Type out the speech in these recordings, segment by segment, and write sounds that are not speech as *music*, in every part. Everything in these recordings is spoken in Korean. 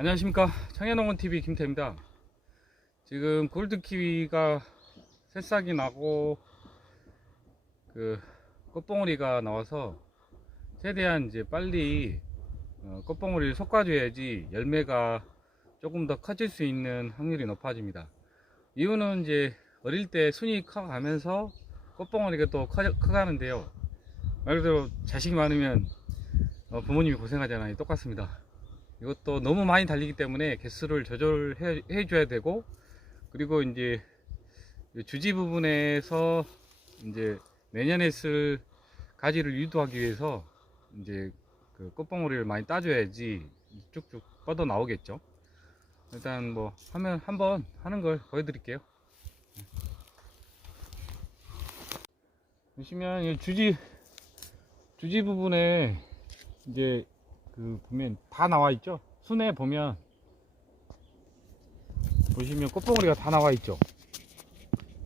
안녕하십니까. 청해농원TV 김태입니다. 지금 골드키위가 새싹이 나고 그 꽃봉오리가 나와서 최대한 이제 빨리 어, 꽃봉오리를 솎아줘야지 열매가 조금 더 커질 수 있는 확률이 높아집니다. 이유는 이제 어릴 때 순이 커가면서 꽃봉오리가 또 커, 커가는데요. 말 그대로 자식이 많으면 어, 부모님이 고생하잖아요. 똑같습니다 이것도 너무 많이 달리기 때문에 개수를 조절해 해 줘야 되고 그리고 이제 주지 부분에서 이제 내년에 쓸 가지를 유도하기 위해서 이제 그 꽃봉오리를 많이 따줘야지 쭉쭉 뻗어 나오겠죠. 일단 뭐 하면 한번 하는 걸 보여드릴게요. 보시면 이 주지 주지 부분에 이제 그 보면 다 나와 있죠. 순에 보면 보시면 꽃봉오리가 다 나와 있죠.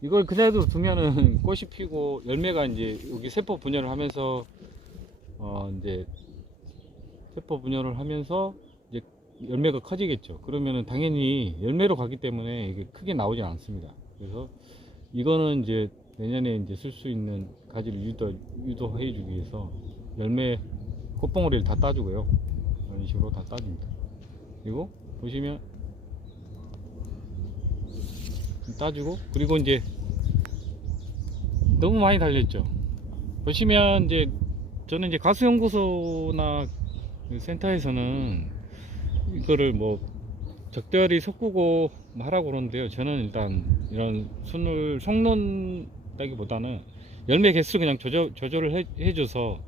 이걸 그대로 두면은 *laughs* 꽃이 피고 열매가 이제 여기 세포 분열을 하면서 어 이제 세포 분열을 하면서 이제 열매가 커지겠죠. 그러면은 당연히 열매로 가기 때문에 이게 크게 나오지 않습니다. 그래서 이거는 이제 내년에 이제 쓸 수 있는 가지를 유도 유도해 주기 위해서 열매 꽃봉오리를 다 따주고요. 이런 식으로 다 따줍니다. 그리고 보시면 따주고 그리고 이제 너무 많이 달렸죠. 보시면 이제 저는 이제 가수연구소나 그 센터에서는 이거를 뭐 적절히 섞고 뭐 하라고 그러는데요. 저는 일단 이런 순을 섞는다기보다는 열매 개수를 그냥 조절, 조절을 해, 해줘서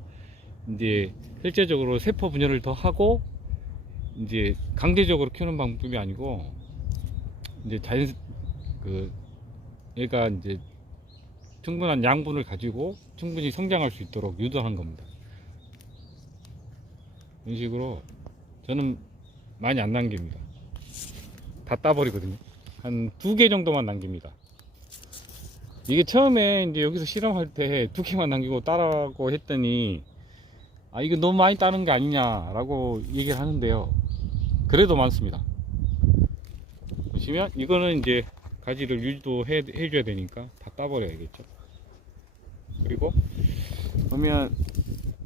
이제 실제적으로 세포 분열을 더 하고 이제 강제적으로 키우는 방법이 아니고 이제 자연 그 얘가 이제 충분한 양분을 가지고 충분히 성장할 수 있도록 유도하는 겁니다. 이런 식으로 저는 많이 안 남깁니다. 다 따버리거든요. 한 두 개 정도만 남깁니다. 이게 처음에 이제 여기서 실험할 때 두 개만 남기고 따라고 했더니 아 이거 너무 많이 따는 게 아니냐라고 얘기를 하는데요. 그래도 많습니다. 보시면 이거는 이제 가지를 유도해 해줘야 되니까 다 따버려야겠죠. 그리고 보면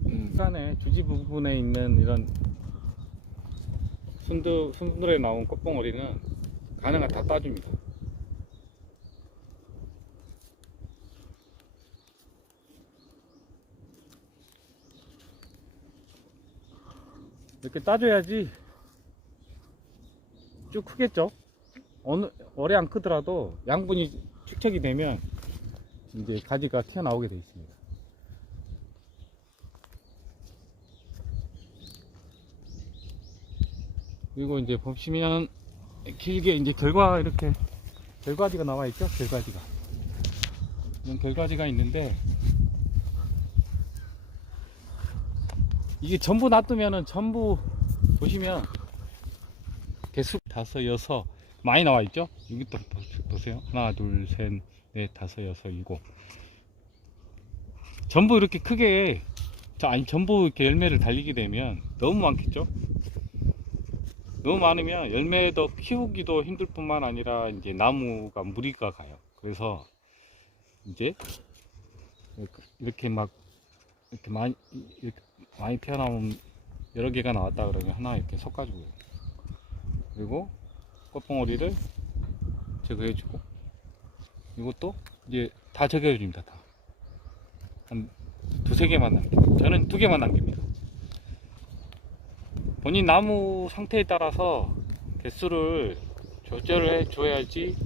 음, 간에 주지 부분에 있는 이런 순두 순들에 나온 꽃봉오리는 가능한 다 따줍니다. 이렇게 따줘야지 쭉 크겠죠. 어느 오래 안 크더라도 양분이 축적이 되면 이제 가지가 튀어나오게 되어 있습니다. 그리고 이제 보시면 길게 이제 결과 이렇게 결과지가 나와 있죠. 결과지가 이런 결과지가 있는데 이게 전부 놔두면은 전부 보시면 개수 다섯 여섯 많이 나와 있죠? 여기도 보세요. 하나 둘 셋 넷 다섯 여섯 일곱. 전부 이렇게 크게 저 아니 전부 이렇게 열매를 달리게 되면 너무 많겠죠? 너무 많으면 열매도 키우기도 힘들 뿐만 아니라 이제 나무가 무리가 가요. 그래서 이제 이렇게 막 이렇게 많이 이렇게 많이 튀어나온 여러 개가 나왔다 그러면 하나 이렇게 섞어주고요. 그리고 꽃봉오리를 제거해주고 이것도 이제 다 제거해줍니다 다. 한 두세 개만 남깁니다 저는 두 개만 남깁니다. 본인 나무 상태에 따라서 개수를 조절을 해 줘야지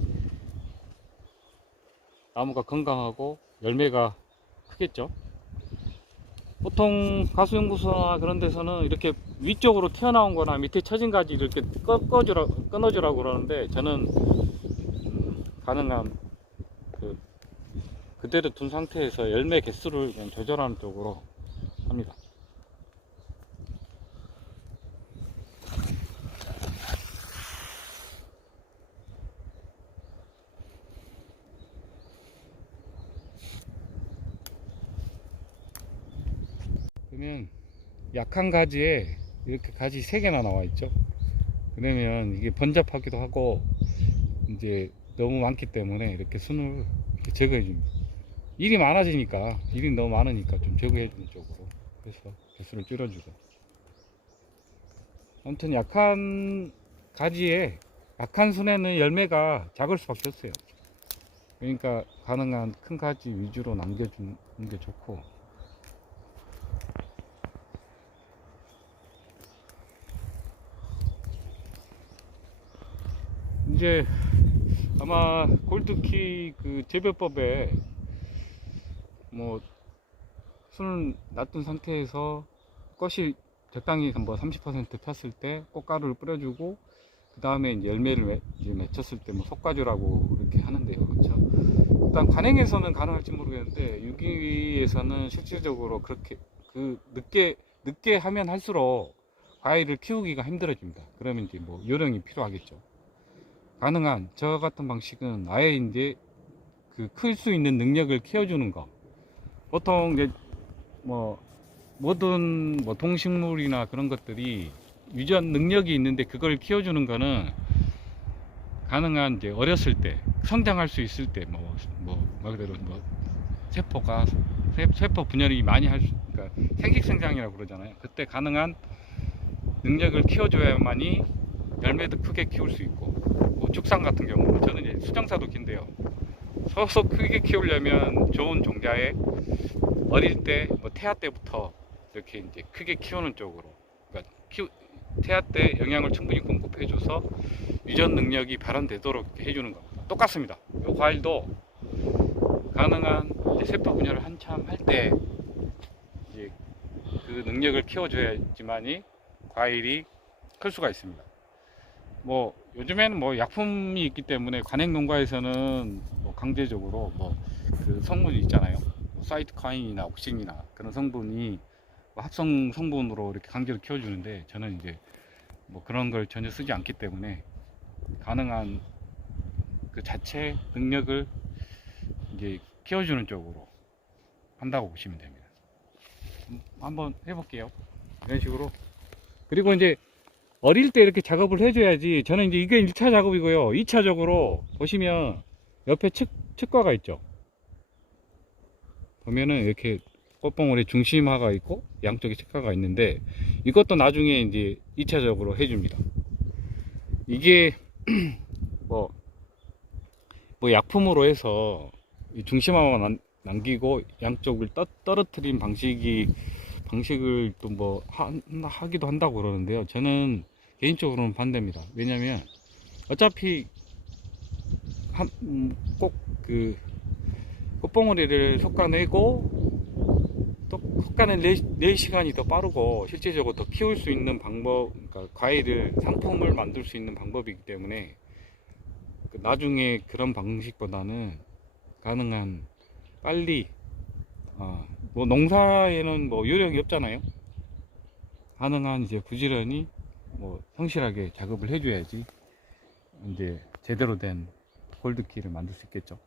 나무가 건강하고 열매가 크겠죠 보통 가수연구소나 그런 데서는 이렇게 위쪽으로 튀어나온 거나 밑에 처진 가지 이렇게 꺾어주라, 끊어주라고 그러는데 저는 음, 가능한 그, 그대로 둔 상태에서 열매 개수를 조절하는 쪽으로 합니다. 그러면 약한 가지에 이렇게 가지 3개나 나와 있죠 그러면 이게 번잡하기도 하고 이제 너무 많기 때문에 이렇게 순을 이렇게 제거해 줍니다. 일이 많아지니까 일이 너무 많으니까 좀 제거해 주는 쪽으로 그래서 개수를 줄여주고 아무튼 약한 가지에 약한 순에는 열매가 작을 수밖에 없어요. 그러니까 가능한 큰 가지 위주로 남겨주는 게 좋고 이제 아마 골드키 그 재배법에 뭐 순을 놔둔 상태에서 꽃이 적당히 뭐30% 폈을 때 꽃가루를 뿌려주고 그 다음에 열매를 맺혔을 때 뭐 속가주라고 이렇게 하는데요, 그렇죠? 일단 관행에서는 가능할지 모르겠는데 유기에서는 실질적으로 그렇게 그 늦게 늦게 하면 할수록 과일을 키우기가 힘들어집니다. 그러면 이제 뭐 요령이 필요하겠죠. 가능한 저 같은 방식은 아예 이제 그 클 수 있는 능력을 키워주는 거. 보통 이제 뭐 모든 뭐 동식물이나 그런 것들이 유전 능력이 있는데 그걸 키워주는 거는 가능한 이제 어렸을 때 성장할 수 있을 때뭐뭐말 그대로 뭐 세포가 세, 세포 분열이 많이 할 수, 그러니까 생식 성장이라고 그러잖아요. 그때 가능한 능력을 키워줘야만이 열매도 크게 키울 수 있고 뭐 축산 같은 경우는 저는 이제 수정사도 긴데요. 서서 크게 키우려면 좋은 종자에 어릴 때 뭐 태아 때부터 이렇게 이제 크게 키우는 쪽으로 그러니까 키우, 태아 때 영양을 충분히 공급해줘서 유전 능력이 발현되도록 해주는 겁니다. 똑같습니다. 이 과일도 가능한 세포 분열을 한참 할 때 그 능력을 키워줘야지만이 과일이 클 수가 있습니다. 뭐 요즘에는 뭐 약품이 있기 때문에 관행 농가에서는 뭐 강제적으로 뭐 그 성분이 있잖아요. 뭐 사이트카인이나 옥신이나 그런 성분이 뭐 합성 성분으로 이렇게 강제로 키워주는데 저는 이제 뭐 그런 걸 전혀 쓰지 않기 때문에 가능한 그 자체 능력을 이제 키워주는 쪽으로 한다고 보시면 됩니다. 음, 한번 해볼게요. 이런 식으로. 그리고 이제 어릴 때 이렇게 작업을 해줘야지. 저는 이제 이게 1차 작업이고요. 2차적으로 보시면 옆에 측, 측과가 있죠. 보면은 이렇게 꽃봉오리 중심화가 있고 양쪽에 측과가 있는데 이것도 나중에 이제 2차적으로 해줍니다. 이게 *clears throat* 뭐, 뭐 약품으로 해서 이 중심화만 남- 남기고 양쪽을 떠, 떨어뜨린 방식이 방식을 또 뭐 하기도 한다고 그러는데요. 저는 개인적으로는 반대입니다. 왜냐면 어차피 한꼭그 꽃봉오리를 솎아내고 또 솎아낼 낼 시간이 더 빠르고 실제적으로 더 키울 수 있는 방법, 그러니까 과일을 상품을 만들 수 있는 방법이기 때문에 그 나중에 그런 방식보다는 가능한 빨리 어, 뭐 농사에는 뭐 요령이 없잖아요. 가능한 이제 부지런히 뭐 성실하게 작업을 해줘야지 이제 제대로 된 골드키를 만들 수 있겠죠.